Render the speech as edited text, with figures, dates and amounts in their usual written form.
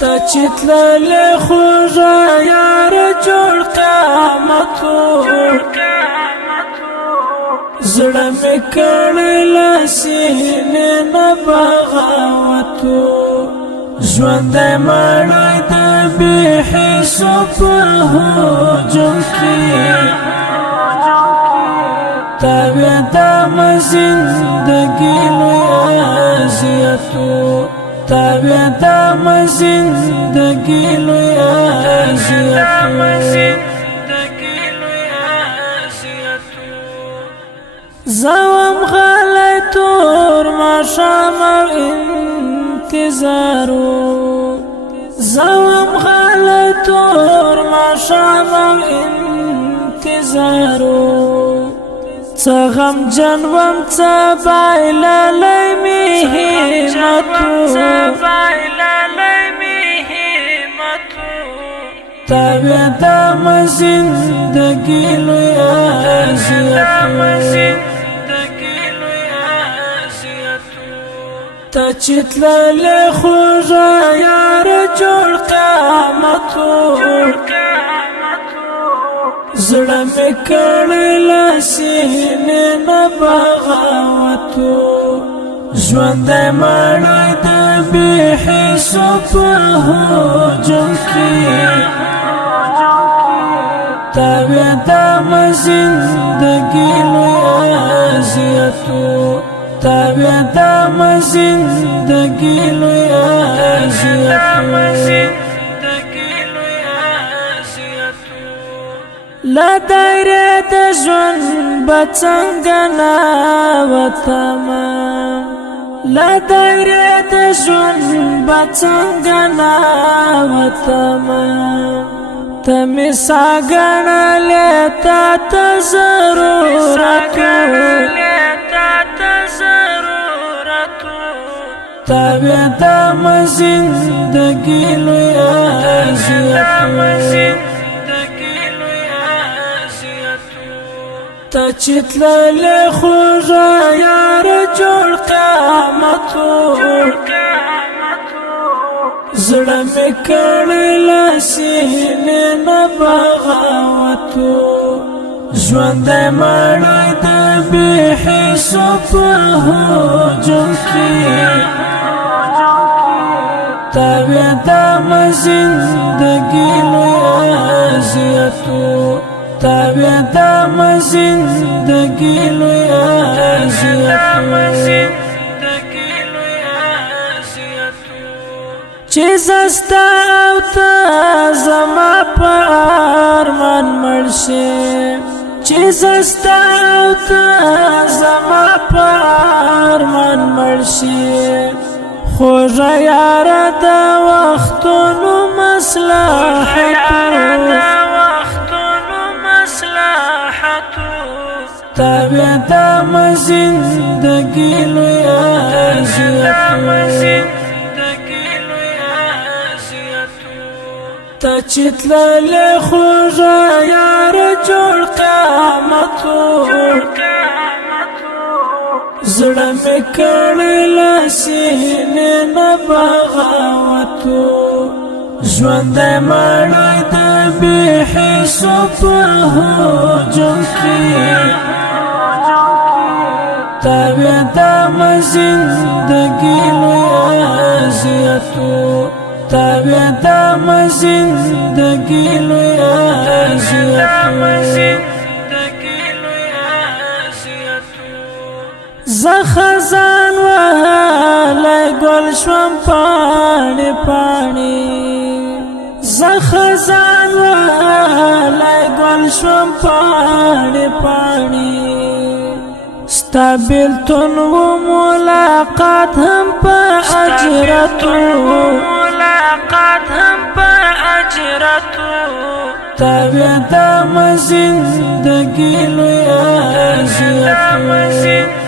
تچتللی خوږه یار جوړ قیامتو زړه مې کړی له سینې نه بغاوتو ژوندی مړی د بې حسو په هجوم کې تابعدمه زندګي لوی اذیتو تابعدمه زندګي لوی اذیتو زوم غلی تور ماښام او انتظارو زوم غلی تور ماښام او انتظارو څه غمجن وم څه بایللی مې همتو تابعدمه زندګي لوی اذیتو ته چې تللی خوږه یار جوړ قیامتو زړه مې کړی له سینې نه بغاوتو ژوندی مړی د بې حسو په هجوم کې تابعدمه زندګي لوی اذیتو تابعدمه زندګي لوی اذیتو له دایرې د ژوند به څنګه ناوتمه له دایرې د ژوند به څنګه ناوتمه ته مې ساه ګڼلې تا ته ضرورتو تابعدمه زندګي لوی اذیتو ته چې تللی خوږه یار جوړ قیامتو زړه مې کړی له سینې نه بغاوتو ژوندی مړی د بې حسو په هجوم کې تابعدمه زندګي لوی اذیتو تابعدمه زندګي لوی اذیتو چې زه ستا او ته زما په ارمان مړ شې چې زه ستا او ته زما په ارمان مړ شې خوږه یاره د وختونو مصلحتو تابعدمه زندګي لوی اذیتو ته چې تللی خوږه یار جوړ قیامتو زړه مې کړی له سینې نه بغاوتو ژوندی مړی د بې حسو په هجوم کې تابعدمه زندګي لوی اذیتو تابعدمه زندګي لوی اذیتو زه خزان وهلی ګل شوم پاڼې پاڼې زه خزان وهلی ګل شوم پاڼې پاڼې ستا بیلتون و ملاقات هم په اجرتو تابعدمه زندګي لوی اذیتو